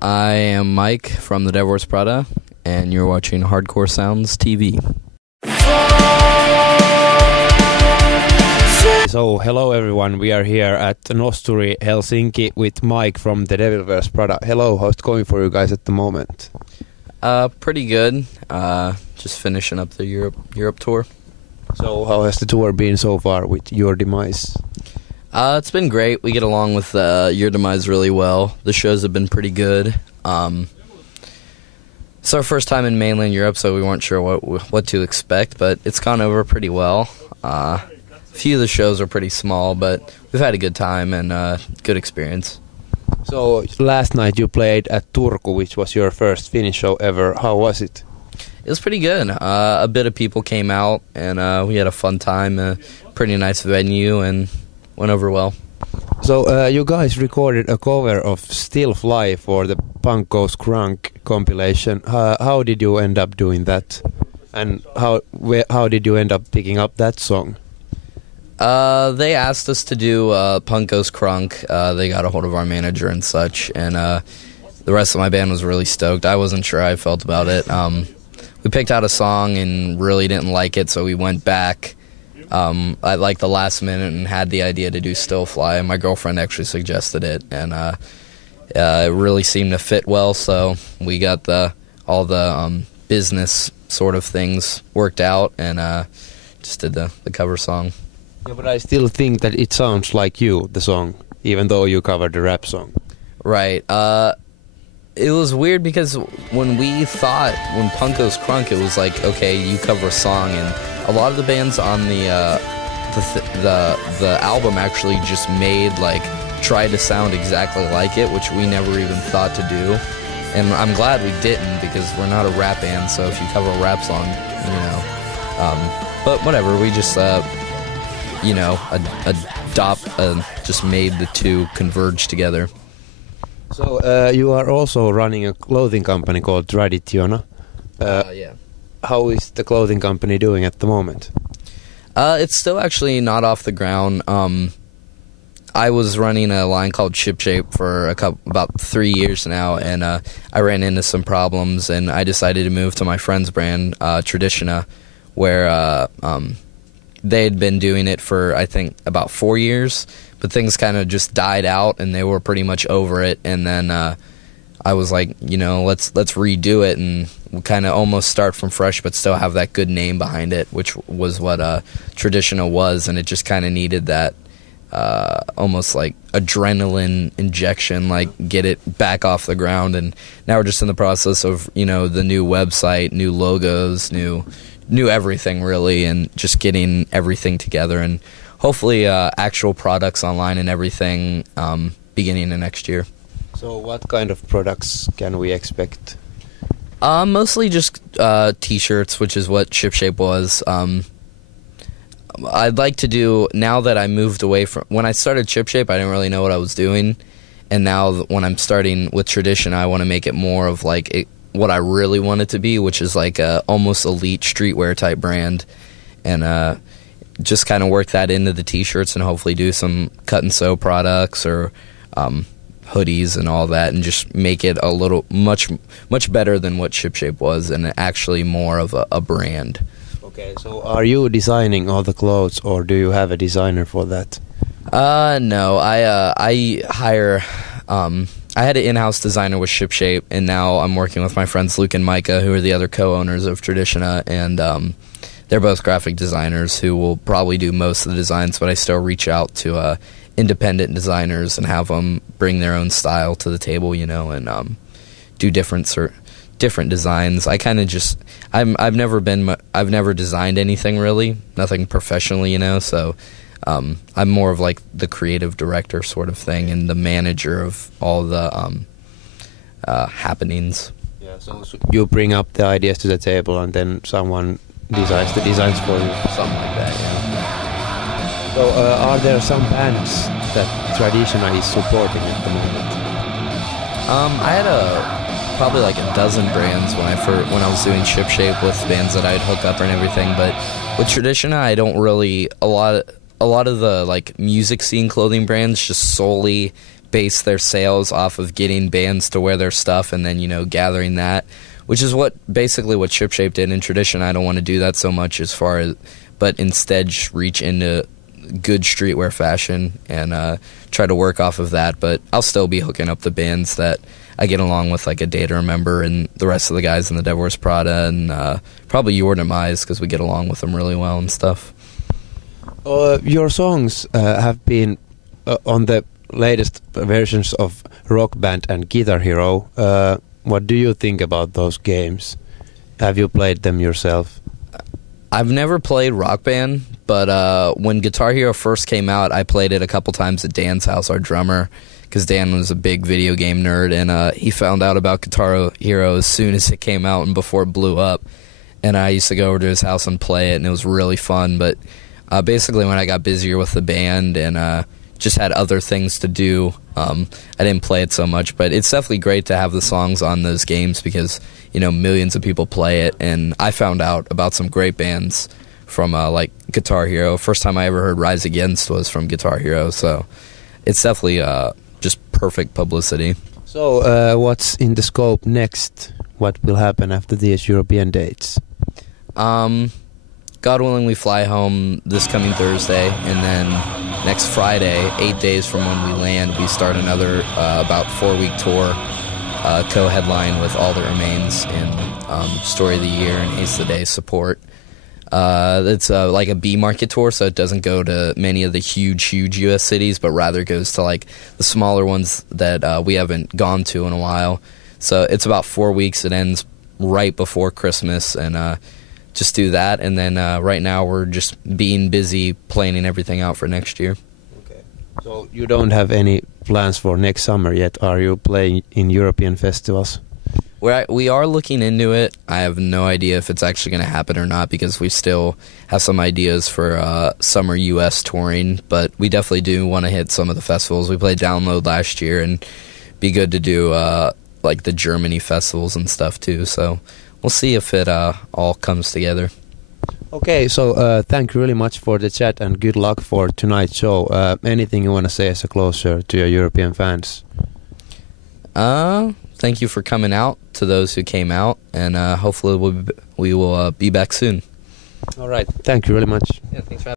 I am Mike from the Devil Wears Prada, and you're watching Hardcore Sounds TV. So, hello everyone, we are here at Nosturi, Helsinki with Mike from the Devil Wears Prada. Hello, how's it going for you guys at the moment? Pretty good. Just finishing up the Europe tour. So, how has the tour been so far with Your Demise? It's been great. We get along with Your Demise really well. The shows have been pretty good. It's our first time in mainland Europe, so we weren't sure what to expect, but it's gone over pretty well. A few of the shows are pretty small, but we've had a good time and good experience. So, last night you played at Turku, which was your first Finnish show ever. How was it? It was pretty good. A bit of people came out, and we had a fun time. Pretty nice venue, and went over well. So, you guys recorded a cover of Still Fly for the Punk Goes Crunk compilation. How did you end up doing that? And how did you end up picking up that song? They asked us to do Punk Goes Crunk. They got a hold of our manager and such, and the rest of my band was really stoked. I wasn't sure how I felt about it. We picked out a song and really didn't like it, so we went back at like the last minute and had the idea to do Still Fly, and my girlfriend actually suggested it, and it really seemed to fit well, so we got all the business sort of things worked out, and just did the cover song. Yeah, but I still think that it sounds like you, the song, even though you covered the rap song. Right. It was weird because when Punk Goes Crunk, it was like, okay, you cover a song, and a lot of the bands on the album actually just tried to sound exactly like it, which we never even thought to do. And I'm glad we didn't, because we're not a rap band, so if you cover a rap song, but whatever, we just just made the two converge together. So you are also running a clothing company called Traditiona. Yeah. How is the clothing company doing at the moment? It's still actually not off the ground. I was running a line called Ship Shape for about 3 years now, and I ran into some problems, and I decided to move to my friend's brand, Traditiona, where they had been doing it for, I think, about 4 years, but things kind of just died out, and they were pretty much over it, and then I was like, let's redo it, and we'll kind of almost start from fresh, but still have that good name behind it, which was what Traditiona was, and it just kind of needed that almost like adrenaline injection, like get it back off the ground, and now we're just in the process of, the new website, new logos, new everything really, and just getting everything together, and hopefully actual products online and everything beginning of next year. So what kind of products can we expect? Mostly just t-shirts, which is what Ship Shape was. I'd like to do, now that I moved away from, when I started Ship Shape, I didn't really know what I was doing, and now when I'm starting with Tradition, I want to make it more of like what I really want it to be, which is like a almost elite streetwear type brand, and just kind of work that into the t-shirts and hopefully do some cut and sew products or hoodies and all that, and just make it a little much better than what Ship Shape was, and actually more of a brand. Okay, so are you designing all the clothes, or do you have a designer for that? No, I hire. I had an in-house designer with Ship Shape, and now I'm working with my friends Luke and Micah, who are the other co-owners of Traditiona, and they're both graphic designers who will probably do most of the designs, but I still reach out to independent designers and have them bring their own style to the table, and do different designs. I kind of just I've never designed anything really, nothing professionally, so I'm more of like the creative director sort of thing and the manager of all the happenings. Yeah, so you bring up the ideas to the table and then someone designs the designs for you. Something like that, yeah. So are there some bands that Traditiona is supporting at the moment? I had probably like a dozen brands when I was doing Ship Shape with bands that I'd hook up and everything, but with Traditiona I don't really, a lot of the like music scene clothing brands just solely base their sales off of getting bands to wear their stuff and then, gathering that, which is basically what ShipShape did in tradition. I don't want to do that so much but instead reach into good streetwear fashion and try to work off of that. But I'll still be hooking up the bands that I get along with, like a Day to Remember and the rest of the guys in the Devil Wears Prada, and probably Your Demise, because we get along with them really well and stuff. Your songs have been on the latest versions of Rock Band and Guitar Hero. What do you think about those games? Have you played them yourself? I've never played Rock Band, but when Guitar Hero first came out, I played it a couple times at Dan's house, our drummer, because Dan was a big video game nerd, and he found out about Guitar Hero as soon as it came out and before it blew up. And I used to go over to his house and play it, and it was really fun. But basically when I got busier with the band and just had other things to do, I didn't play it so much. But it's definitely great to have the songs on those games because, millions of people play it. And I found out about some great bands from like Guitar Hero. First time I ever heard Rise Against was from Guitar Hero. So it's definitely just perfect publicity. So what's in the scope next? What will happen after these European dates? God willing, we fly home this coming Thursday, and then next Friday, 8 days from when we land, we start another about 4-week tour, co-headline with All That Remains and Story of the Year and Ace of the Day support. It's like a B market tour, so it doesn't go to many of the huge U.S. cities, but rather goes to like the smaller ones that we haven't gone to in a while. So it's about 4 weeks. It ends right before Christmas, and just do that. And then right now we're just being busy planning everything out for next year. Okay. So you don't have any plans for next summer yet? Are you playing in European festivals? We are looking into it. I have no idea if it's actually going to happen or not because we still have some ideas for summer U.S. touring, but we definitely do want to hit some of the festivals. We played Download last year, and be good to do like the Germany festivals and stuff too. So we'll see if it all comes together. Okay, so thank you really much for the chat and good luck for tonight's show. Anything you want to say as a closer to your European fans? Thank you for coming out, to those who came out, and hopefully we will be back soon. All right, thank you really much. Yeah, thanks for having me.